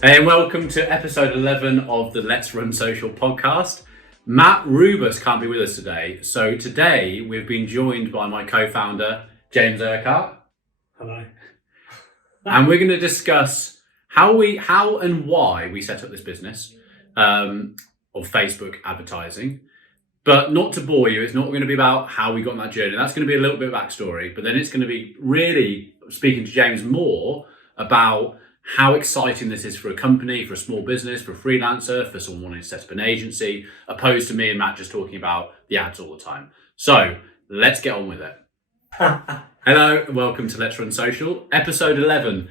Hey, and welcome to episode 11 of the Let's Run Social podcast. Matt Rubus can't be with us today. So today we've been joined by my co-founder, James Urquhart. Hello. And we're going to discuss how and why we set up this business of Facebook advertising. But not to bore you, it's not going to be about how we got on that journey. That's going to be a little bit of backstory, but then it's going to be really speaking to James more about how exciting this is for a company, for a small business, for a freelancer, for someone wanting to set up an agency, opposed to me and Matt just talking about the ads all the time. So let's get on with it. Hello, and welcome to Let's Run Social, episode 11.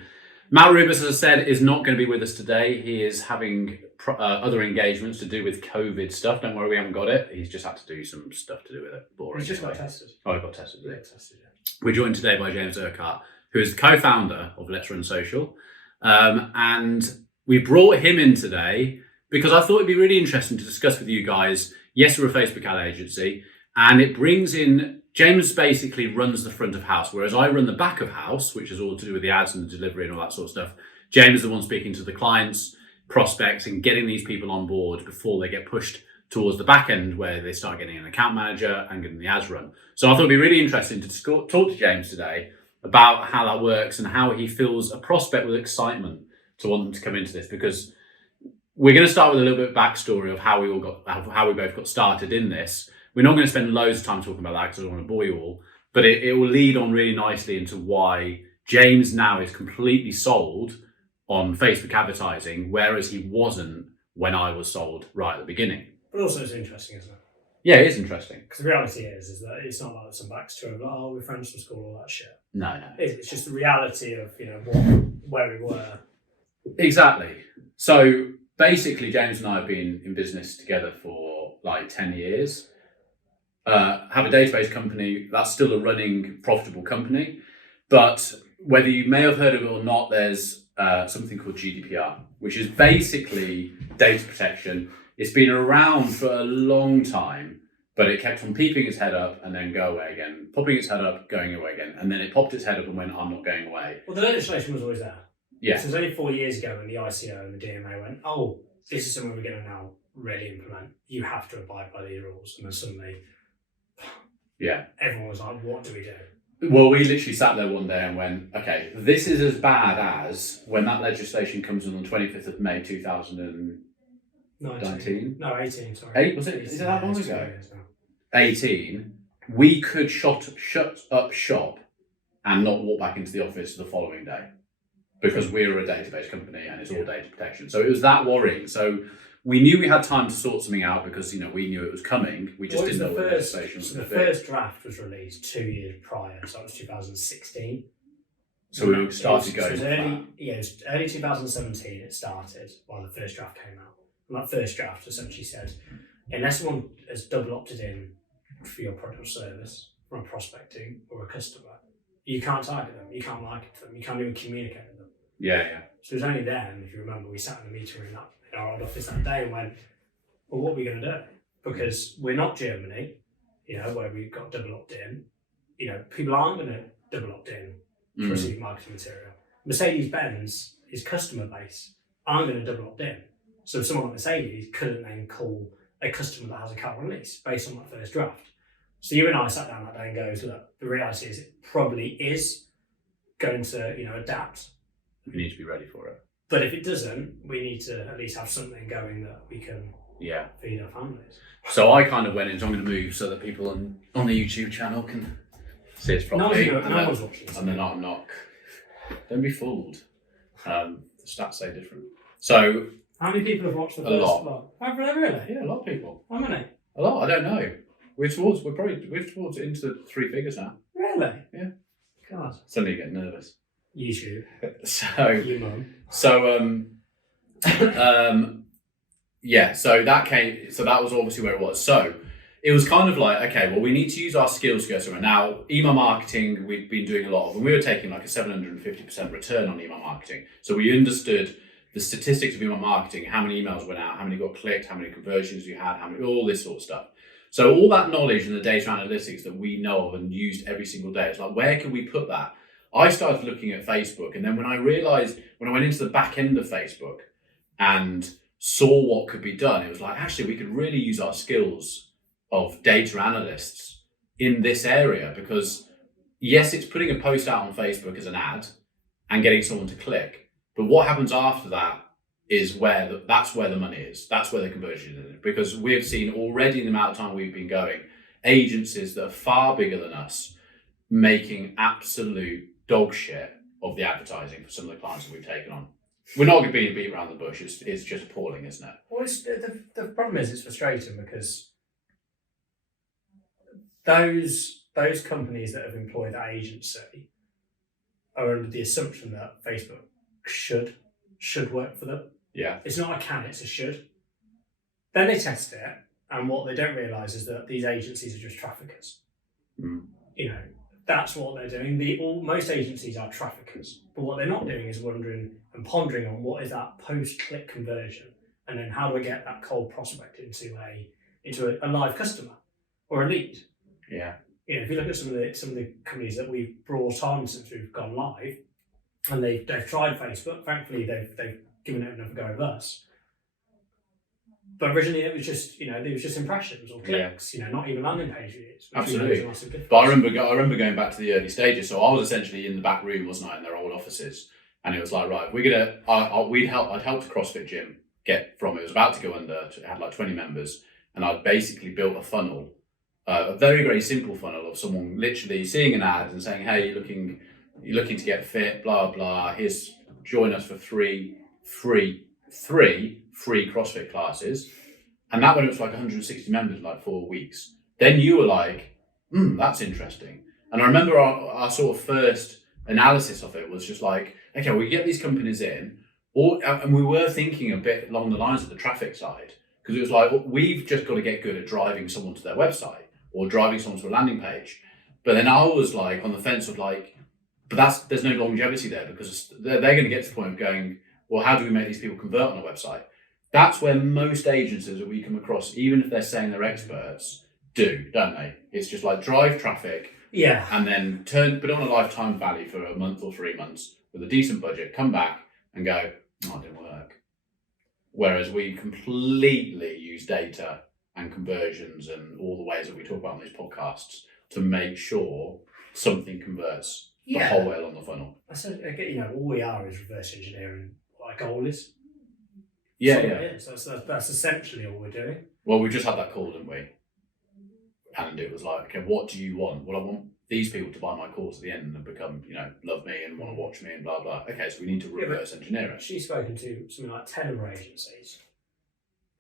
Matt Rubus, as I said, is not going to be with us today. He is having other engagements to do with COVID stuff. Don't worry, we haven't got it. He's just had to do some stuff to do with it. Boring. He's just got tested. Oh, he got tested. Yeah. We're joined today by James Urquhart, who is the co-founder of Let's Run Social. And we brought him in today because I thought it'd be really interesting to discuss with you guys. Yes, we're a Facebook ad agency, and it brings in, James basically runs the front of house, whereas I run the back of house, which is all to do with the ads and the delivery and all that sort of stuff. James is the one speaking to the clients, prospects, and getting these people on board before they get pushed towards the back end where they start getting an account manager and getting the ads run. So I thought it'd be really interesting to talk to James today about how that works and how he fills a prospect with excitement to want them to come into this, because we're going to start with a little bit of backstory of how we both got started in this. We're not going to spend loads of time talking about that because I don't want to bore you all, but it will lead on really nicely into why James now is completely sold on Facebook advertising, whereas he wasn't when I was sold right at the beginning. But also it's interesting, isn't it? Yeah, it is interesting. Because the reality is that it's not like some backstory of, oh, we're friends from school, all that shit. No. It's just the reality of, where we were. Exactly. So basically, James and I have been in business together for like 10 years. Have a database company that's still a running, profitable company. But whether you may have heard of it or not, there's something called GDPR, which is basically data protection. It's been around for a long time, but it kept on peeping its head up and then go away again, popping its head up, going away again. And then it popped its head up and went, I'm not going away. Well, the legislation was always there. Yeah. So it was only 4 years ago when the ICO and the DMA went, oh, this is something we're going to now really implement. You have to abide by these rules. And then suddenly, everyone was like, what do we do? Well, we literally sat there one day and went, okay, this is as bad as when that legislation comes in on the 25th of May 2019. No, 18, sorry. Was it? Is it that long ago? 18. We could shut up shop and not walk back into the office the following day because we're a database company and it's all data protection. So it was that worrying. So we knew we had time to sort something out because we knew it was coming. We just didn't know what the legislation was. So the first draft was released 2 years prior, so it was 2016. So we started going. It was early 2017. It started while the first draft came out. And that first draft essentially said, unless someone has double opted in for your product or service from prospecting or a customer, you can't target them, you can't market to them, you can't even communicate with them. Yeah. So it was only then, if you remember, we sat in the meeting room in our old office that day and went, well, what are we going to do? Because we're not Germany, where we've got double opt-in. People aren't going to double opt-in to receive marketing material. Mercedes-Benz, his customer base, aren't going to double opt-in. So someone like Mercedes couldn't then call a customer that has a car release based on that first draft. So you and I sat down that day and goes, look, the reality is it probably is going to, adapt. We need to be ready for it. But if it doesn't, we need to at least have something going that we can feed our families. So I kind of went into, I'm going to move so that people on the YouTube channel can see it's properly. No one's watching. And then I'm not. Don't be fooled. The stats say different. So how many people have watched the first lot? Oh, really? Yeah, a lot of people. How many? A lot. I don't know. We're towards into the three figures now. Really? Yeah. God. Suddenly you get nervous. YouTube. Your mum. So that came. So that was obviously where it was. So it was kind of like, okay, well, we need to use our skills to go somewhere. Now, email marketing, we've been doing a lot of, and we were taking like a 750% return on email marketing. So we understood the statistics of email marketing, how many emails went out, how many got clicked, how many conversions you had, all this sort of stuff. So all that knowledge and the data analytics that we know of and used every single day, it's like, where can we put that? I started looking at Facebook, and then when I went into the back end of Facebook, and saw what could be done, it was like, actually, we could really use our skills of data analysts in this area, because yes, it's putting a post out on Facebook as an ad and getting someone to click, but what happens after that is that's where the money is. That's where the conversion is. Because we've seen already in the amount of time we've been going, agencies that are far bigger than us making absolute dog shit of the advertising for some of the clients that we've taken on. We're not going to be beat around the bush. It's just appalling, isn't it? Well, the problem is it's frustrating because those companies that have employed that agency are under the assumption that Facebook should work for them. Yeah. It's not a can, it's a should. Then they test it, and what they don't realise is that these agencies are just traffickers. You know, that's what they're doing. Most agencies are traffickers, but what they're not doing is wondering and pondering on what is that post-click conversion, and then how do I get that cold prospect into a live customer or a lead. Yeah. You know, if you look at some of the companies that we've brought on since we've gone live, and they've tried Facebook. Thankfully, they've given it another go with us. But originally, it was just impressions or clicks. You know, not even landing page views. Absolutely. But I remember going back to the early stages. So I was essentially in the back room, wasn't I, in their old offices, and it was like, right, I'd helped a CrossFit gym get from it was about to go under. It had like 20 members, and I'd basically built a funnel, a very, very simple funnel of someone literally seeing an ad and saying, hey, you're looking to get fit, blah blah. Here's join us for three free CrossFit classes, and that went up to like 160 members in like 4 weeks. Then you were like, that's interesting. And I remember our sort of first analysis of it was just like, okay, we get these companies in, and we were thinking a bit along the lines of the traffic side, because it was like, we've just got to get good at driving someone to their website or driving someone to a landing page. But then I was like on the fence of like, but there's no longevity there, because they're going to get to the point of going, well, how do we make these people convert on a website? That's where most agencies that we come across, even if they're saying they're experts, do, don't they? It's just like drive traffic, and then put it on a lifetime value for a month or 3 months with a decent budget, come back and go, oh, it didn't work. Whereas we completely use data and conversions and all the ways that we talk about on these podcasts to make sure something converts the whole way along the funnel. So, you know, all we are is reverse engineering what our goal is. Yeah. It is. That's essentially all we're doing. Well, we just had that call, didn't we? And it was like, okay, what do you want? Well, I want these people to buy my course at the end and become, you know, love me and want to watch me and blah, blah. Okay, so we need to reverse engineer it. She's spoken to something like 10 of her agencies.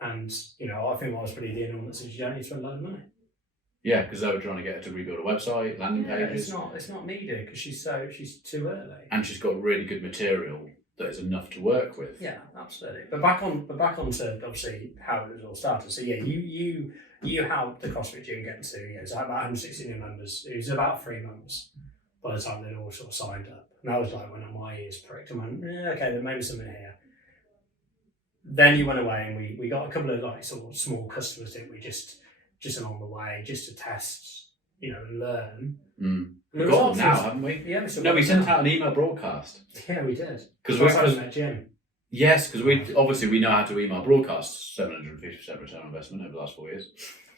And, you know, I think I was pretty the only one that said you don't need to spend a lot of money. Yeah, because they were trying to get her to rebuild a website, landing pages. It's not needed because she's too early. And she's got really good material that is enough to work with. Yeah, absolutely. But back on to obviously how it was all started. So yeah, you helped the CrossFit gym get to, you know, it was about 160 new members. It was about 3 months by the time they'd all sort of signed up. And that was like when my ears pricked and went, okay, there may be something here. Then you went away and we got a couple of like sort of small customers, didn't we? Just along the way, just to test, you know, and learn. We've got them now, haven't we? Yeah, we sent out an email broadcast. Yeah, we did. Because that gym. Yes, because we know how to email broadcasts. 750% return on investment over the last 4 years.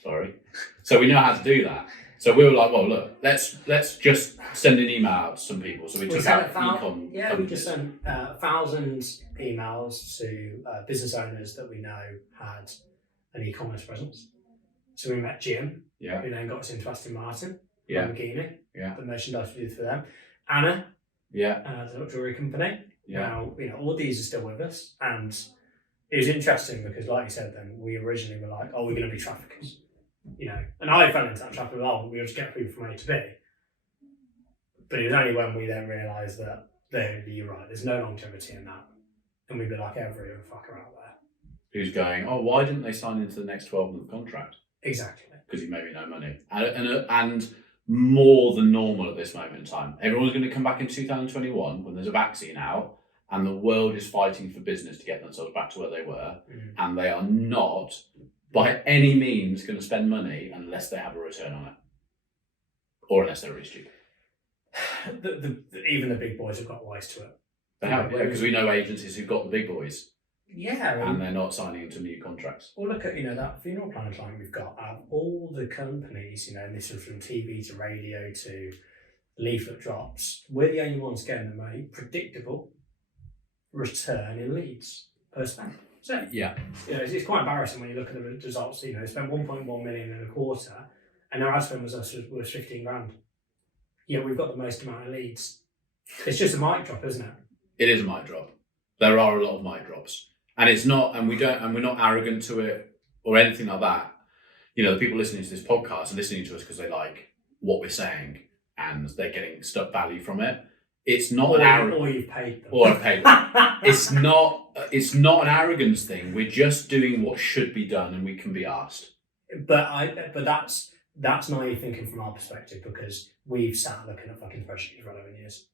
Sorry. So we know how to do that. So we were like, well, look, let's just send an email out to some people. So we took out ecom. Yeah, we just sent 1,000 emails to business owners that we know had an e-commerce presence. So we met Jim, who then got us into Aston Martin, Lamborghini, the merchandise we did for them. Anna, the jewelry company. Now, you know, all these are still with us, and it was interesting because, like you said, then we originally were like, oh, we're going to be traffickers, you know, and I fell into that trap of, oh, we'll just get people from A to B. But it was only when we then realised that you're right, there's no longevity in that, and we'd be like every other fucker out there who's going, oh, why didn't they sign into the next 12-month contract? Exactly. Because you maybe no money. And more than normal at this moment in time. Everyone's going to come back in 2021 when there's a vaccine out and the world is fighting for business to get themselves back to where they were. And they are not, by any means, going to spend money unless they have a return on it. Or unless they're really stupid. Even the big boys have got wise to it. They have, because we know agencies who've got the big boys Yeah, and they're not signing into new contracts. well, look at that funeral planner client we've got. Out of all the companies, and this was from TV to radio to leaflet drops, we're the only ones getting them a predictable return in leads per spend. So Yeah. it's quite embarrassing when you look at the results. They spent 1.1 million in a quarter, and their ad spend was 15 grand. Yeah, we've got the most amount of leads. It's just a mic drop, isn't it? It is a mic drop. There are a lot of mic drops, and it's not, and we're not arrogant to it or anything like that. The people listening to this podcast are listening to us because they like what we're saying and they're getting stuff value from it. It's not or you've paid them. Or I've paid them. It's not an arrogance thing. We're just doing what should be done, and we can be asked. But that's naive thinking from our perspective, because we've sat looking at fucking spreadsheets for 11 years.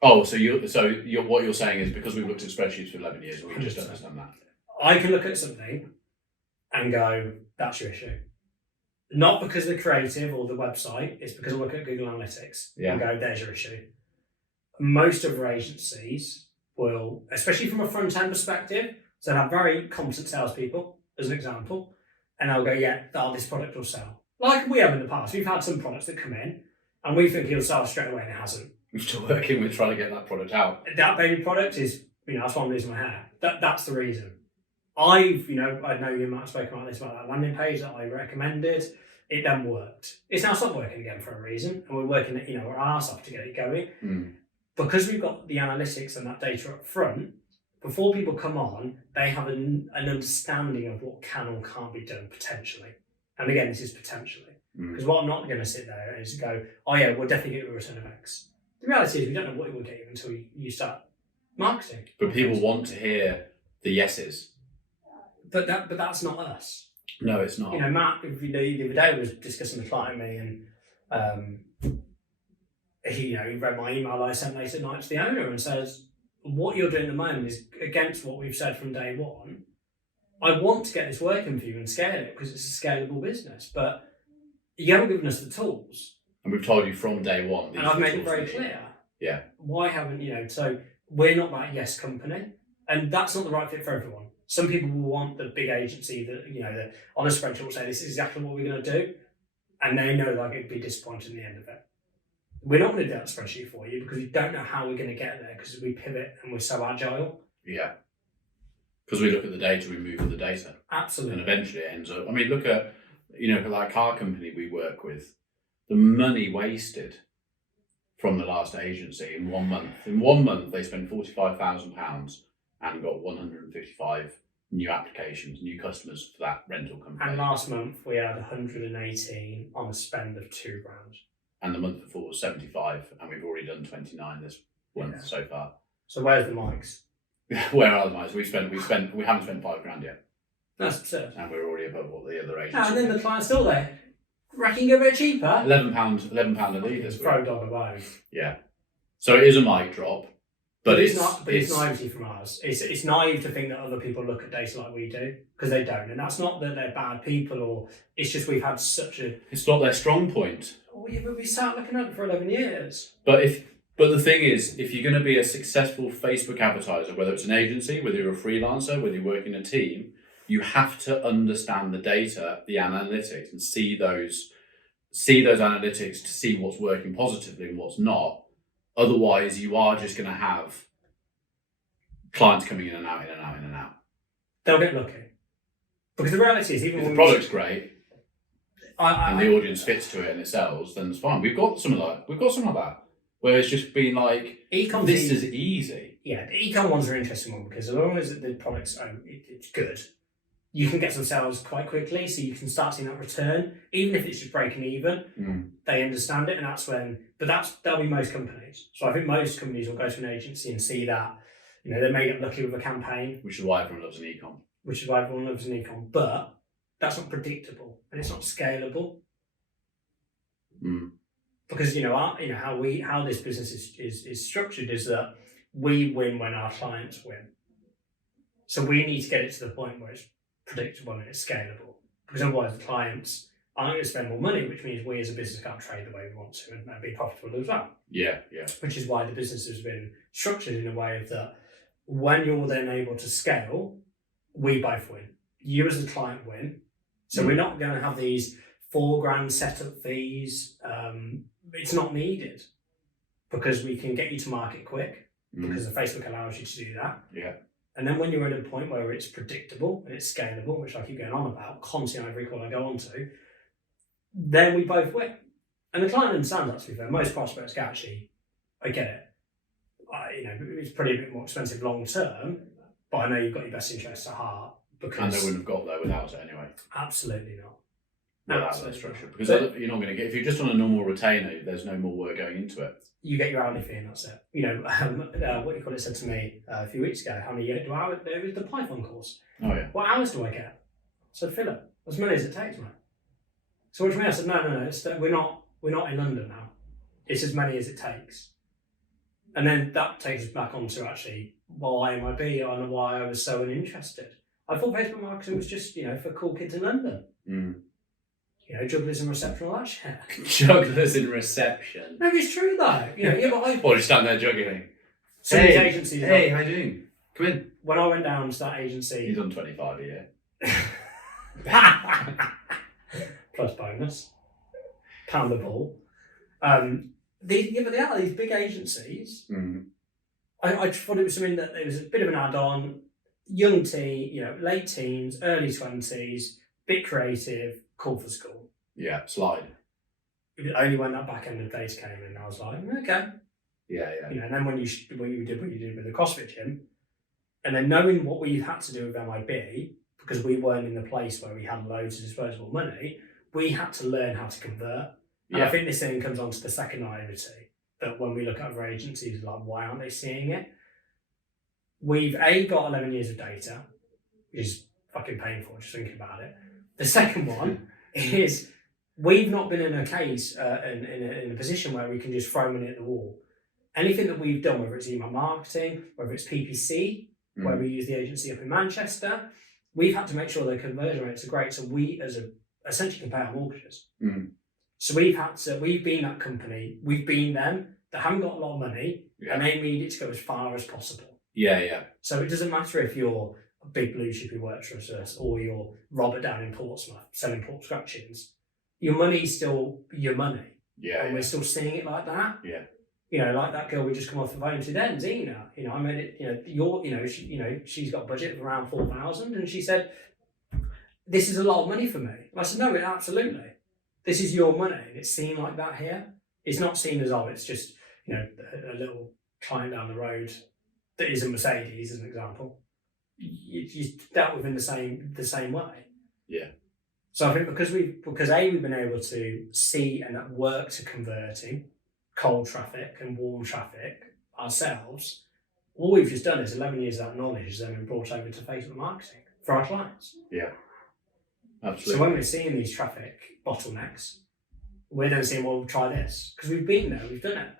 Oh, so what you're saying is because we've looked at spreadsheets for 11 years, we just understand that. I can look at something and go, that's your issue. Not because of the creative or the website, it's because I look at Google Analytics and go, there's your issue. Most of our agencies will, especially from a front-end perspective, so they'll have very competent salespeople, as an example, and they'll go, this product will sell. Like we have in the past. We've had some products that come in, and we think it'll sell straight away, and it hasn't. We're still working with trying to get that product out. That baby product is, that's why I'm losing my hair. That's the reason. I know you might have spoken about this, about that landing page that I recommended. It then worked. It's now stopped working again for a reason, and we're working our arse off to get it going. Because we've got the analytics and that data up front, before people come on, they have an understanding of what can or can't be done potentially. And again, this is potentially. Because what I'm not going to sit there is go, we'll definitely get a return of X. The reality is we don't know what it will get you until you start marketing. But people want to hear the yeses. But that's not us. No, it's not. Matt, the other day was discussing the client with me, and he read my email I sent late at night to the owner and says, what you're doing at the moment is against what we've said from day one. I want to get this working for you and scale it because it's a scalable business, but you haven't given us the tools. And we've told you from day one. And I've made it very clear. Yeah. Why haven't, so we're not that yes company, and that's not the right fit for everyone. Some people will want the big agency that, that on a spreadsheet will say, this is exactly what we're going to do. And they know it'd be disappointed in the end of it. We're not going to do that spreadsheet for you because we don't know how we're going to get there because we pivot and we're so agile. Yeah. Because we look at the data, we move with the data. Absolutely. And eventually it ends up, look at, like car company we work with, the money wasted from the last agency in 1 month. In 1 month, they spent £45,000 and got 155 new applications, new customers for that rental company. And last month we had 118 on a spend of £2,000. And the month before was 75, and we've already done 29 this month so far. So where's the mics? Where are the mics? we haven't spent £5,000 yet. That's absurd. And we're already above what the other agents. And then the client's still there. Reckon a bit cheaper. £11 a lead this week. Throw dog a bone. Yeah. So it is a mic drop. But it's naivety from us. It's naive to think that other people look at data like we do, because they don't. And that's not that they're bad people, or it's just we've had such a... It's not their strong point. But we sat looking at it for 11 years. But the thing is, if you're going to be a successful Facebook advertiser, whether it's an agency, whether you're a freelancer, whether you work in a team, you have to understand the data, the analytics, and see those analytics to see what's working positively and what's not. Otherwise, you are just going to have clients coming in and out, in and out, in and out. They'll get lucky. Because the reality is, even if the product's great and the audience fits to it and it sells, then it's fine. We've got some of that. Where it's just been like, this is easy. Yeah, the e-com ones are an interesting one because as long as the product's it's good, you can get some sales quite quickly, so you can start seeing that return, even if it's just breaking even. They understand it, and that's when. But that'll be most companies. So I think most companies will go to an agency and see that, they may get lucky with a campaign, which is why everyone loves an e-com. But that's not predictable and it's not scalable. Because how this business is structured is that we win when our clients win. So we need to get it to the point where it's predictable and it's scalable, because otherwise the clients aren't going to spend more money, which means we as a business can't trade the way we want to and be profitable as well. Yeah. Which is why the business has been structured in a way of that when you're then able to scale, we both win. You as the client win. So we're not going to have these $4,000 setup fees. It's not needed because we can get you to market quick because the Facebook allows you to do that. Yeah. And then when you're at a point where it's predictable and it's scalable, which I keep going on about constantly on every call I go on to, then we both win. And the client understands that, to be fair. Most prospects go, actually, I get it. It's probably a bit more expensive long term, but I know you've got your best interests at heart. Because And they wouldn't have got there without it anyway. Absolutely not. Without that structure. Because you're not going to get, if you're just on a normal retainer, there's no more work going into it. You get your hourly fee and that's it. What you call it said to me a few weeks ago, how many do I there was the Python course. Oh yeah. What hours do I get? I said, Philip, as many as it takes, mate. So what do you mean? I said, no, we're not in London now. It's as many as it takes. And then that takes us back onto actually why MIB and why I was so uninterested. I thought Facebook marketing was just, for cool kids in London. Jugglers in reception, all that shit. Jugglers in reception. No, it's true though. But Or just stand there juggling. some of these agencies. Hey, how you doing? Come in. When I went down to that agency, He's on 25 a year. plus bonus, pound the ball. But they are these big agencies. I just thought it was something that it was a bit of an add-on. Young teen, late teens, early 20s, bit creative, cool for school. Yeah, slide. It was only when that back end of data came in, I was like, okay. Yeah. And then when you did with the CrossFit gym, and then knowing what we had to do with MIB, because we weren't in the place where we had loads of disposable money, we had to learn how to convert. And I think this thing comes on to the second naivety, that when we look at other agencies, like, why aren't they seeing it? We've got 11 years of data, which is fucking painful just thinking about it. The second one is we've not been in a case, in a position where we can just throw money at the wall. Anything that we've done, whether it's email marketing, whether it's PPC, where we use the agency up in Manchester, we've had to make sure their conversion rates are great so we essentially can pay our mortgages. So we've been that company, we've been them that haven't got a lot of money and they need it to go as far as possible. Yeah. So it doesn't matter if you're a big blue chip who works for us or you're Robert down in Portsmouth selling pork scratchings. Your money's still your money. And we're still seeing it like that. Like that girl we just come off the phone to then, Zena. I made it, she's got a budget of around 4,000 and she said, this is a lot of money for me. And I said, no, absolutely. This is your money. And it's seen like that here. It's not seen as, it's just, a little client down the road that is a Mercedes, as an example. You dealt with in the same way. So I think because we've been able to see and work to converting cold traffic and warm traffic ourselves, all we've just done is 11 years of that knowledge has then been brought over to Facebook marketing for our clients. Absolutely. So when we're seeing these traffic bottlenecks, we're then saying, well, we'll try this. Because we've been there, we've done it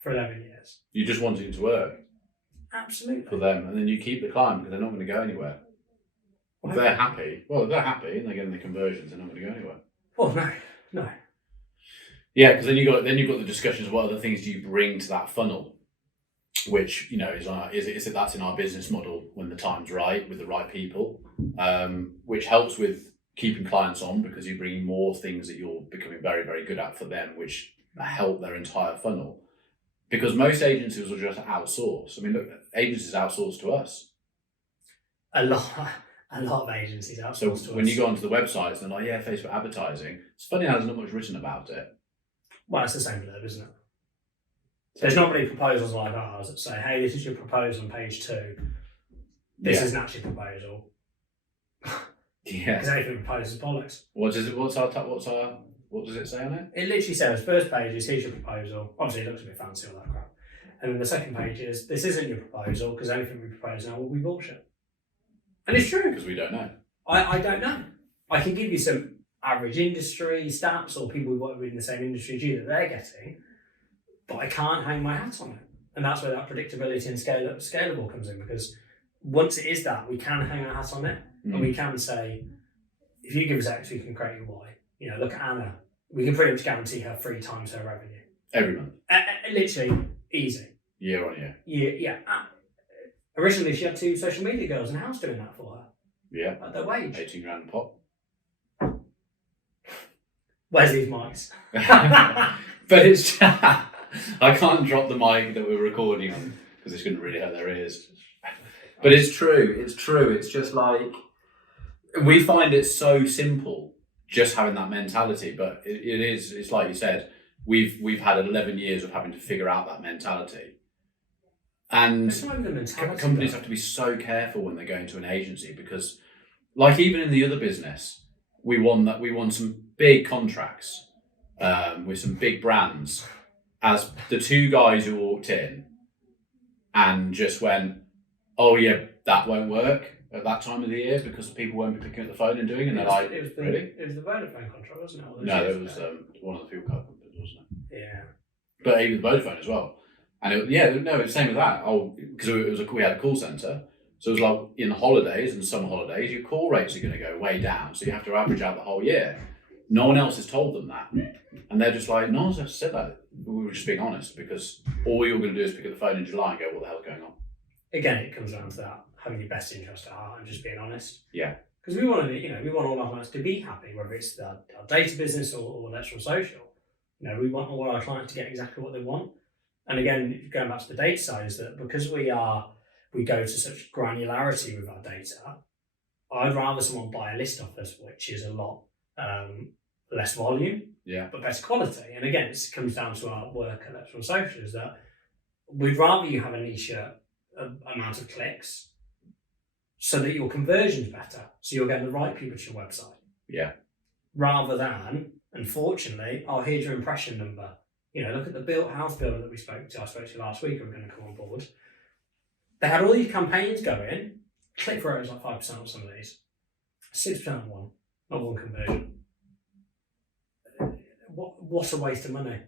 for 11 years. You just want it to work. Absolutely. For them. And then you keep the client because they're not going to go anywhere. If they're happy, and they're getting the conversions, they're not going to go anywhere. Well, no. Yeah, because then you've got the discussions. What other things do you bring to that funnel? Which is that's in our business model when the time's right with the right people, which helps with keeping clients on because you bring more things that you're becoming very, very good at for them, which help their entire funnel. Because most agencies will just outsource. I mean, look, agencies outsource to us. A lot of agencies outsource to us. So when you go onto the websites and they're like, Facebook advertising, it's funny how there's not much written about it. Well, it's the same with them, isn't it? There's not many proposals like ours that say, hey, this is your proposal on page 2. This isn't actually a proposal. Because anything proposed is bollocks. What does it say on it? It literally says, first page is, here's your proposal. Obviously, it looks a bit fancy, all that crap. And then the second page is, this isn't your proposal, because anything we propose now will be bullshit. And it's true. Because we don't know. I don't know. I can give you some average industry stats or people who work with in the same industry as you that they're getting, but I can't hang my hat on it. And that's where that predictability and scalable comes in, because once it is that, we can hang our hat on it. And we can say, if you give us X, we can create you Y. Look at Anna. We can pretty much guarantee her 3 times her revenue. Every month. Literally, easy. Year on year. Yeah. Originally, she had 2 social media girls in the house doing that for her Yeah. at their wage. 18 grand a pop. Where's these mics? But it's I can't drop the mic that we're recording on because it's going to really hurt their ears. But it's true. It's true. It's just like we find it so simple just having that mentality, but it is. It's like you said. We've had 11 years of having to figure out that mentality, and It's not even the mentality, companies though. have to be so careful when they go into an agency because, like even in the other business, we won some big contracts with some big brands. As the 2 guys who walked in and just went, "Oh yeah, that won't work at that time of the year because people won't be picking up the phone and doing," and they're like, "Really?" It was the Vodafone contract, wasn't it? No, it was one of the fuel card companies, wasn't it? Yeah. But even Vodafone as well. And it's the same with that. Because we had a call centre, so it was like in the holidays and summer holidays, your call rates are going to go way down, so you have to average out the whole year. No one else has told them that, and they're just like, no one's ever said that. We were just being honest because all you're going to do is pick up the phone in July and go, "What the hell's going on?" Again, it comes down to that having your best interest at heart and just being honest. Yeah. Because we want all our clients to be happy, whether it's our data business or Electron Social. We want all our clients to get exactly what they want. And again, going back to the data side, is that because we go to such granularity with our data, I'd rather someone buy a list off us, which is a lot less volume, but better quality. And again, it comes down to our work at Electron Social, is that we'd rather you have a niche amount of clicks so that your conversion's better, so you're getting the right people to your website. Yeah. Rather than, unfortunately, here's your impression number. Look at the house builder that I spoke to last week, who are going to come on board. They had all these campaigns going. Click-through rate was like 5% on some of these. 6% on one, not one conversion. What's a waste of money?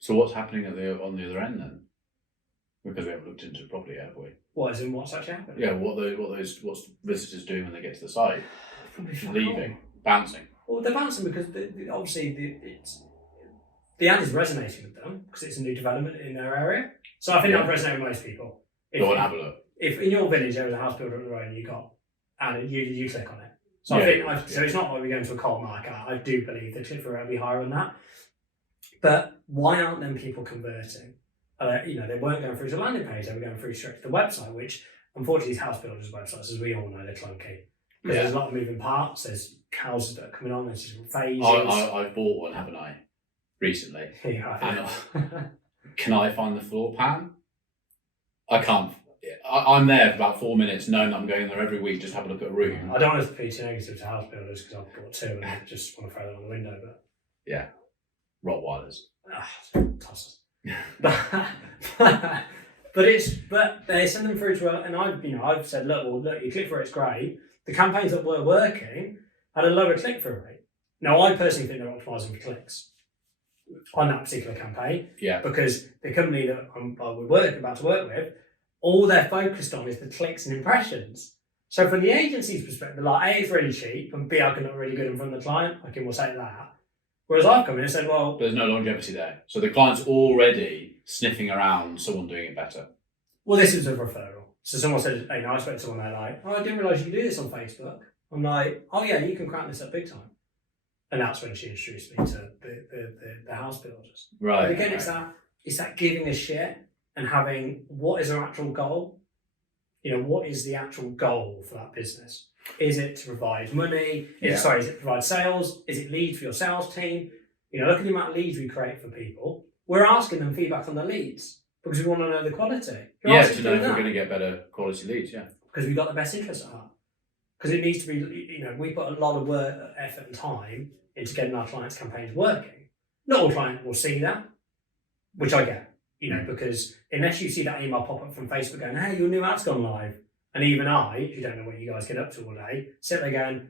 So what's happening on the other end then? Because we haven't looked into it properly, have we? What's actually happening? Yeah, what's visitors doing when they get to the site? Leaving, bouncing. Well, they're bouncing because obviously the ad is resonating with them because it's a new development in their area. So I think that resonates with most people. Go and have a look. If in your village there was a house builder up the road and you got added, you click on it. So so it's not like we're going to a cold market. I do believe the click-through rate will be higher on that. But why aren't then people converting? They weren't going through to a landing page, they were going through straight to the website, which unfortunately these house builders' websites, as we all know, they're clunky. Because there's a lot of moving parts, there's houses that are coming on, there's different phases. I bought one, haven't I? Recently. Yeah, can I find the floor plan? I can't. I'm there for about 4 minutes, knowing that I'm going there every week, just have a look at a room. I don't want to be too negative to house builders because I've bought 2 and I just want to throw them on the window. But yeah, Rottweilers. Tosses. but they send them through to and I've said, look, your click-through rate's great. The campaigns that were working had a lower click-through rate. Now, I personally think they're optimising for clicks on that particular campaign. Yeah. Because the company that we're about to work with, all they're focused on is the clicks and impressions. So from the agency's perspective, like A, it's really cheap, and B, I can look really good in front of the client. I can say that. Whereas I've come in and said, well, there's no longevity there. So the client's already sniffing around someone doing it better. Well, this is a referral. So someone said, I spoke to someone, they're like, I didn't realise you could do this on Facebook. I'm like, oh yeah, you can crank this up big time. And that's when she introduced me to the house builders. Right. But again, it's that giving a shit and having, what is our actual goal? What is the actual goal for that business? Is it to provide money? Is it to provide sales? Is it leads for your sales team? Look at the amount of leads we create for people. We're asking them feedback on the leads because we want to know the quality. To know if we're going to get better quality leads, Because we've got the best interest at heart. Because it needs to be, we put a lot of work, effort and time into getting our clients' campaigns working. Not all clients will see that, which I get, because unless you see that email pop up from Facebook going, hey, your new ad's gone live, and even I, if you don't know what you guys get up to all day, sit there going,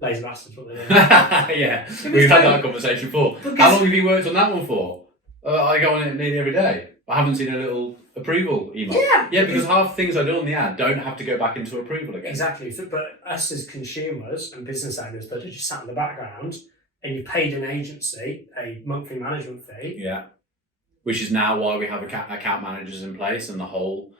lazy bastards, what they're doing. Yeah, we've had that conversation before. How long have you worked on that one for? I go on it nearly every day. I haven't seen a little approval email. Yeah, because half the things I do on the ad don't have to go back into approval again. Exactly. So, but us as consumers and business owners that are just sat in the background and you paid an agency a monthly management fee. Yeah. Which is now why we have account managers in place and the whole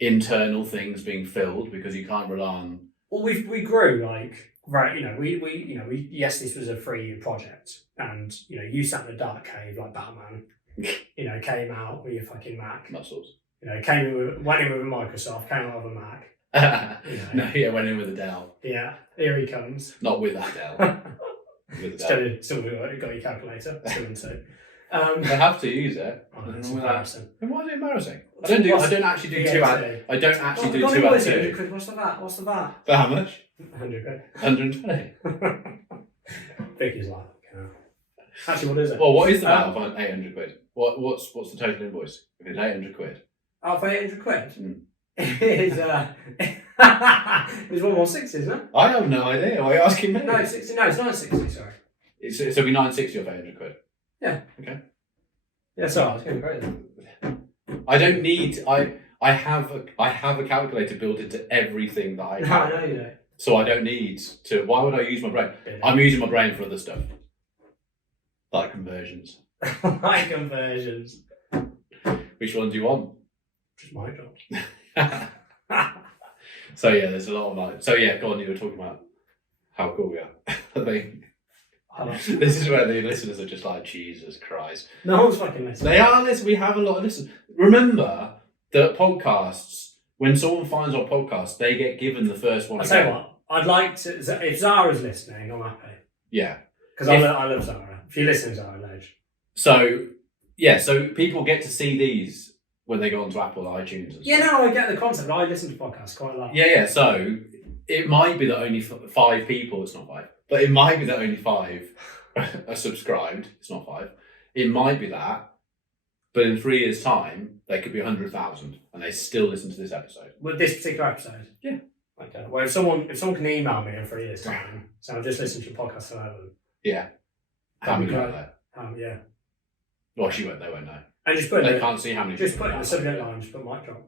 internal things being filled because you can't rely on. Well, we grew like right. We yes, this was a 3-year project, and you sat in a dark cave like Batman. Came out with your fucking Mac. Muscles. Went in with a Microsoft, came out with a Mac. No, went in with a Dell. Yeah, here he comes. Not with that Dell. With a Dell. Still got your calculator. Still in two. I have to use it. Oh, no, it's embarrassing. And why is it embarrassing? I don't actually do 2 out. I don't actually do 2 out of 2. What's the VAT? What's the VAT? For how much? 100 quid. 120. Vicky's like, actually, what is it? Well, what is the VAT of 800 quid? What's the total invoice? If it's 800 quid. Oh, for 800 quid? Mm. It's 116, isn't it? I have no idea. Why are you asking me? No, it's 960, sorry. It'll be 960 of 800 quid. Yeah. Okay. Yeah, sorry, I was getting crazy. I don't need. I have a calculator built into everything that I No, have. I know you don't. So I don't need to. Why would I use my brain? I'm using my brain for other stuff, like conversions. Like conversions. Which one do you want? Just my job. So yeah, there's a lot of like. So yeah, go on. You were talking about how cool we are. I think this is where the listeners are just like, Jesus Christ. No one's fucking listening. They are listening. We have a lot of listeners. Remember that podcasts. When someone finds our podcast, they get given the first one. I'll tell you what. I'd like to. If Zara's listening, I'm happy. Yeah. Because I love Zara. If you're listening, Zara, Ledge. So people get to see these when they go onto Apple iTunes. And yeah, stuff. no, I get the concept. I listen to podcasts quite a lot. Yeah. So it might be that only 5 people. It's not 5, but it might be that only 5 are subscribed. It's not 5. It might be that, but in 3 years' time, there could be 100,000, and they still listen to this episode. With this particular episode. Yeah. Okay. Well, if someone can email me in 3 years' time, so I've just listened to your podcast 11. Yeah. How many are there? Yeah. Well, they won't know. And just put They can't see how many. Just put in the subject line, just put mic drop,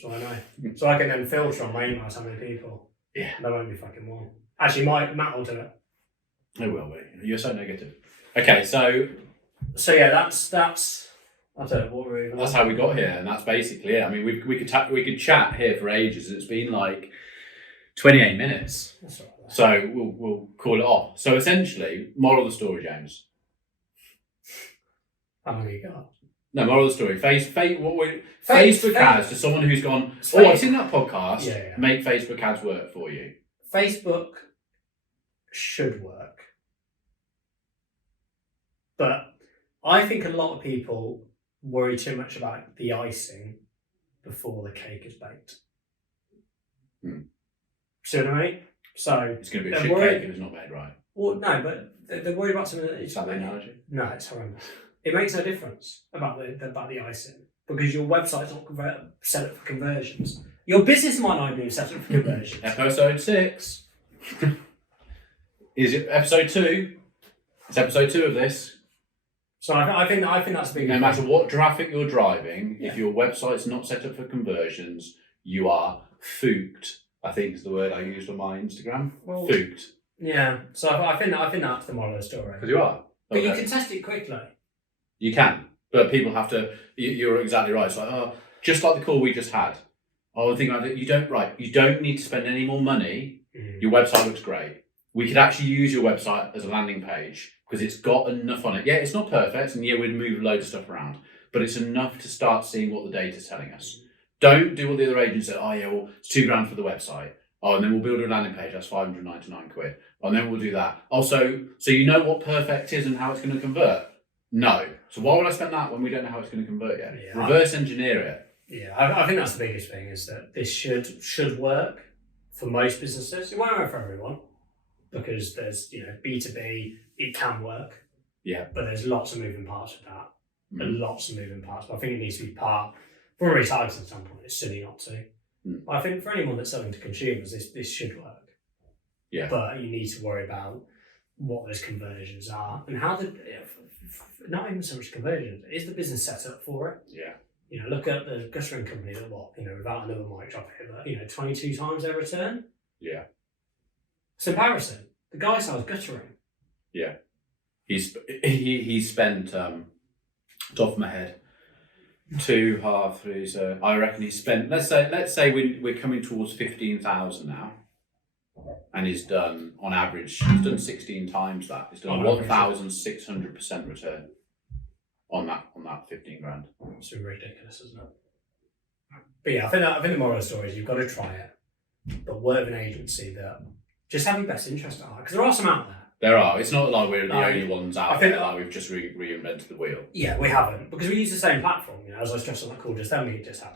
so I know. So I can then filter on my emails how many people. Yeah. There won't be fucking one. Actually, Matt will do it. It will be. You're so negative. Okay, so yeah, that's. I don't know what we're even. That's how we got here, and that's basically it. I mean, we could chat here for ages. It's been like 28 minutes. That's all right. So we'll call it off. So essentially, moral of the story, James. How long you got? No, moral of the story. Facebook ads to someone who's gone, I've seen that podcast. Yeah. Make Facebook ads work for you. Facebook should work. But I think a lot of people worry too much about the icing before the cake is baked. See what I mean? So it's going to be a shit cake if it's not made right. Well, no, but they're worried about something that Is that the analogy? No, it's horrendous. It makes no difference about the icing because your website's not set up for conversions. Your business might not be set up for conversions. Episode 6. Is it episode 2? It's episode 2 of this. So I think that's big. No matter what traffic you're driving, if your website's not set up for conversions, you are fooked. I think is the word I used on my Instagram. Well, fooked. Yeah. So I think that's the moral of the story. Because you are. But you can test it quickly. You can, but people have to. You're exactly right. It's like, just like the call we just had. I think about it. You don't need to spend any more money. Your website looks great. We could actually use your website as a landing page because it's got enough on it. Yeah, it's not perfect, and we'd move loads of stuff around, but it's enough to start seeing what the data's telling us. Don't do what the other agents say. It's $2,000 for the website. And then we'll build a landing page. That's 599 quid. And then we'll do that. Also, so you know what perfect is and how it's going to convert. No. So why would I spend that when we don't know how it's going to convert yet? Yeah, reverse engineer it. Yeah, I think that's the biggest thing is that this should work for most businesses. It won't work for everyone because there's B2B, it can work. Yeah. But there's lots of moving parts with that. And lots of moving parts. But I think it needs to be part from a retargeting standpoint. It's silly not to. I think for anyone that's selling to consumers, this should work. Yeah. But you need to worry about what those conversions are and how not even so much conversions. Is the business set up for it? Yeah. Look at the guttering company that without another mic drop here, but 22 times their return. Yeah. It's embarrassing. The guy sells guttering. Yeah. He spent top of my head 2, half 3. So I reckon he's spent. Let's say we're coming towards 15,000 now, and he's done on average. He's done 16 times that. He's done 1,600% return on that 15 grand. It's ridiculous, isn't it? But yeah, I think the moral of the story is you've got to try it, but work with an agency that just have your best interest at heart, because there are some out there. There are. It's not like we're the only ones out there. Like we've just reinvented the wheel. Yeah, we haven't, because we use the same platform. You know, as I stressed on that call just then we just had.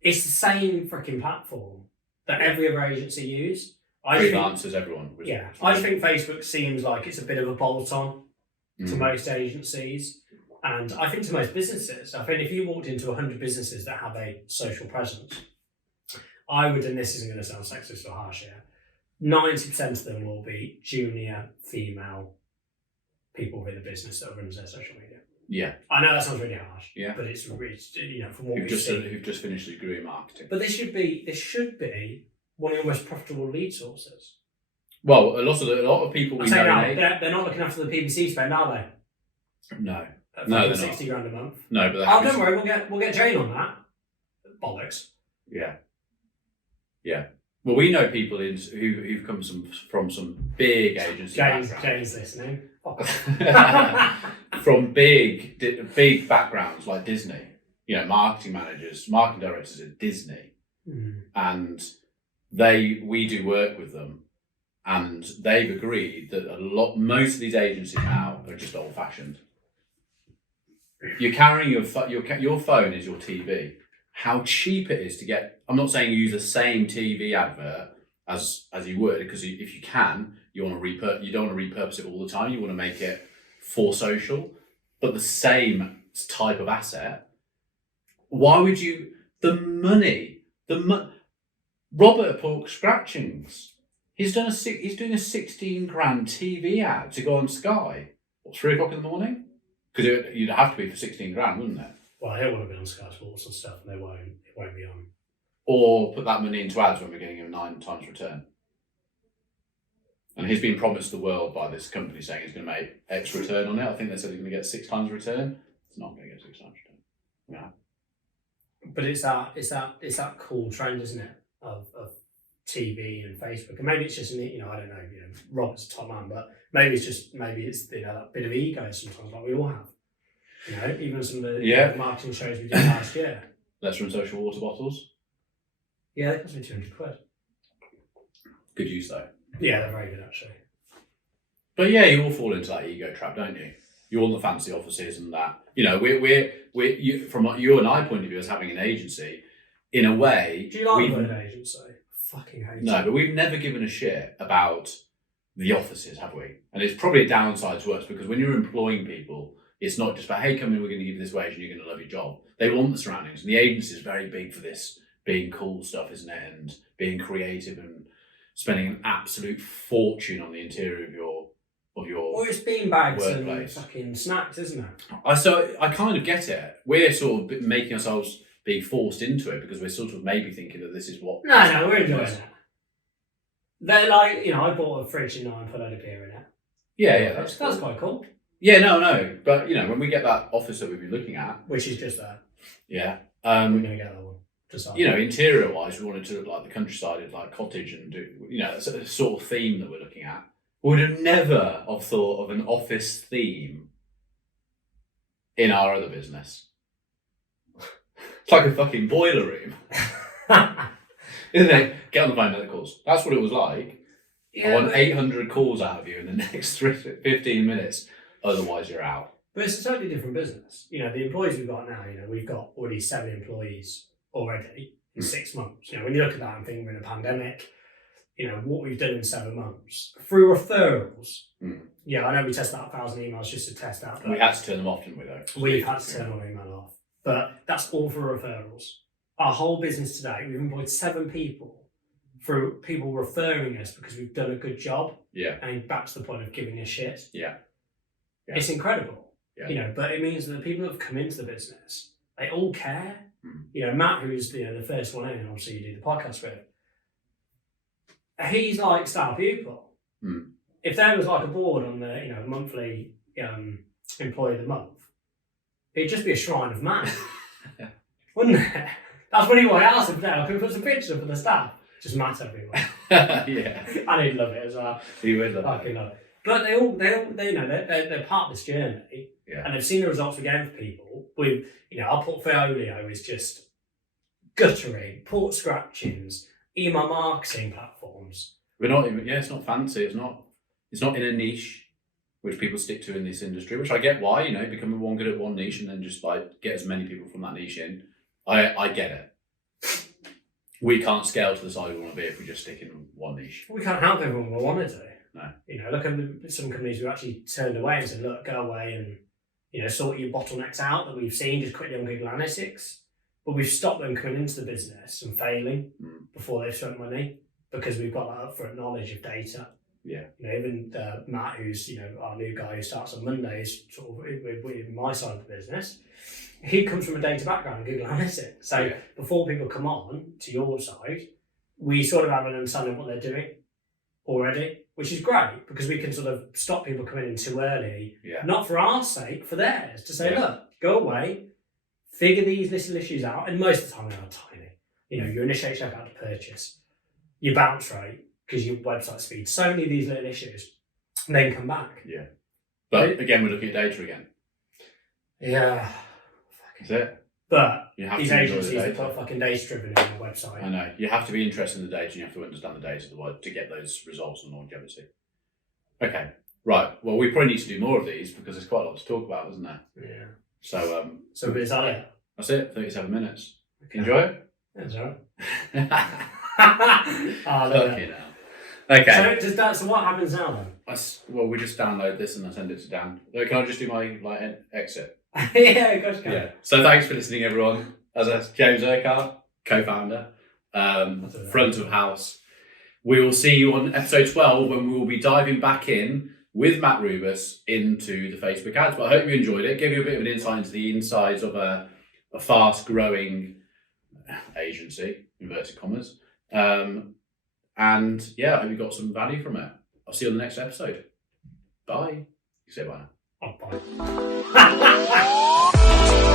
It's the same freaking platform that every other agency use. Freelancers, everyone. Yeah, I think Facebook seems like it's a bit of a bolt-on to most agencies, and I think to most businesses. I think if you walked into 100 businesses that have a social presence, I would, and this isn't going to sound sexist or harsh here, 90% of them will be junior female people within the business that runs their social media. Yeah, I know that sounds really harsh. Yeah, but it's you know, from what who've just finished a degree in marketing. But this should be one of your most profitable lead sources. Well, a lot of people we know they're not looking after the PPC spend, are they? No, they're 60 grand a month. No, but don't worry, we'll get Jane on that. Bollocks. Yeah. Well, we know people who've come from some big agency backgrounds. Jane's listening. From big backgrounds like Disney. You know, marketing managers, marketing directors at Disney, and we do work with them, and they've agreed that most of these agencies now are just old fashioned. You're carrying your phone is your TV. How cheap it is to get. I'm not saying you use the same TV advert as you would, because if you can, you don't want to repurpose it all the time. You want to make it for social, but the same type of asset. Why would you? The money, Robert Pork Scratchings. He's doing a 16 grand TV ad to go on Sky. What, 3 o'clock in the morning? Because you'd have to be for 16 grand, wouldn't it? Well, he'll want to be on Sky Sports and stuff, and it won't be on. Or put that money into ads when we're getting a 9 times return. And he's been promised the world by this company saying he's going to make X return on it. I think they said he's going to get 6 times return. It's not going to get 6 times return. Yeah. But it's that cool trend, isn't it, of TV and Facebook, and maybe it's just I don't know. Robert's a top man, but maybe it's that bit of ego sometimes, like we all have. Even some of the marketing shows we did last year. Let's Run Social water bottles. Yeah, they cost me £200. Good use though. Yeah, they're very good actually. But yeah, you all fall into that ego trap, don't you? You all the fancy offices and that. We're from you and I point of view as having an agency, in a way. Do you like the word agency? Fucking hate it. No, but we've never given a shit about the offices, have we? And it's probably a downside to us, because when you're employing people, it's not just about, hey, come in, we're going to give you this wage and you're going to love your job. They want the surroundings. And the agency is very big for this being cool stuff, isn't it? And being creative and spending an absolute fortune on the interior of your Or it's beanbags workplace. And fucking snacks, isn't it? I kind of get it. We're sort of making ourselves being forced into it because we're sort of maybe thinking that this is what. No, we're enjoying it. They're like, I bought a fridge and put a load of beer in it. Yeah, that's quite cool. Yeah, no, but when we get that office that we've been looking at, which is just there. Yeah, we're gonna get that one. Interior wise, we wanted to look like the countryside, like cottage, and do a sort of theme that we're looking at. We would have never have thought of an office theme in our other business. It's like a fucking boiler room. Isn't it? Get on the phone, make the calls. That's what it was like. Yeah, I want 800 calls out of you in the next 15 minutes. Otherwise, you're out. But it's a totally different business. The employees we've got now, we've got already 7 employees already in 6 months. When you look at that and think we're in a pandemic, what we've done in 7 months through referrals. Yeah, I know we tested out 1,000 emails just to test out. We had to turn them off, didn't we, though? We've had to turn our email off. But that's all for referrals. Our whole business today, we've employed 7 people through people referring us because we've done a good job. Yeah. And back to the point of giving a shit. Yeah. It's incredible. Yeah. But it means that the people that have come into the business, they all care. Matt, who's the first one in, obviously you do the podcast with, he's like star pupil. If there was like a board on the monthly employee of the month, it'd just be a shrine of man, wouldn't it? That's really what I asked him today. I could put some pictures up for the staff. Just Matt everywhere. Yeah. And he'd love it as well. He would love Fucking love it. But they you know, they're part of this journey, Yeah. and they've seen the results we're getting for people. With, you know, our portfolio is just guttering, port scratchings, email marketing platforms. We're not even, it's not fancy. It's not in a niche which people stick to in this industry, which I get why, you know, becoming one good at one niche and then just like get as many people from that niche in. I get it. We can't scale to the size we want to be if we just stick in one niche. We can't help everyone we want to. No. You know, look at some companies who actually turned away and said, look, go away and, you know, sort your bottlenecks out that we've seen just quickly on Google Analytics. But we've stopped them coming into the business and failing before they've spent money, because we've got that upfront knowledge of data. Yeah. You know, even Matt, who's, you know, our new guy who starts on Mondays, sort of with my side of the business, he comes from a data background in Google Analytics. So before people come on to your side, we sort of have an understanding of what they're doing already, which is great because we can sort of stop people coming in too early, not for our sake, for theirs, to say, look, go away, figure these little issues out, and most of the time they are tiny. You know, your initiate checkout to purchase, your bounce rate, because your website speed, so many of these little issues, and then come back. Yeah. But again, we're looking at data again. Yeah. That's it. But you have these to agencies the have got fucking data driven in their website. I know. You have to be interested in the data and you have to understand the data to get those results and longevity. Okay. Right. Well, we probably need to do more of these because there's quite a lot to talk about, isn't there? Yeah. So is that it? That's it. 37 minutes. Okay. Enjoy it? That's all right. Lucky now. Okay. So what happens now then? Well, we just download this and I send it to Dan. Can I just do my exit? Yeah, of course you can. Yeah. So thanks for listening, everyone. As James Urquhart, co-founder, front of house. We will see you on episode 12 when we will be diving back in with Matt Rubus into the Facebook ads. But I hope you enjoyed it. Gave you a bit of an insight into the insides of a fast-growing agency, inverted commas. And yeah, I hope you got some value from it. I'll see you on the next episode. Bye. You say bye now. Oh, bye.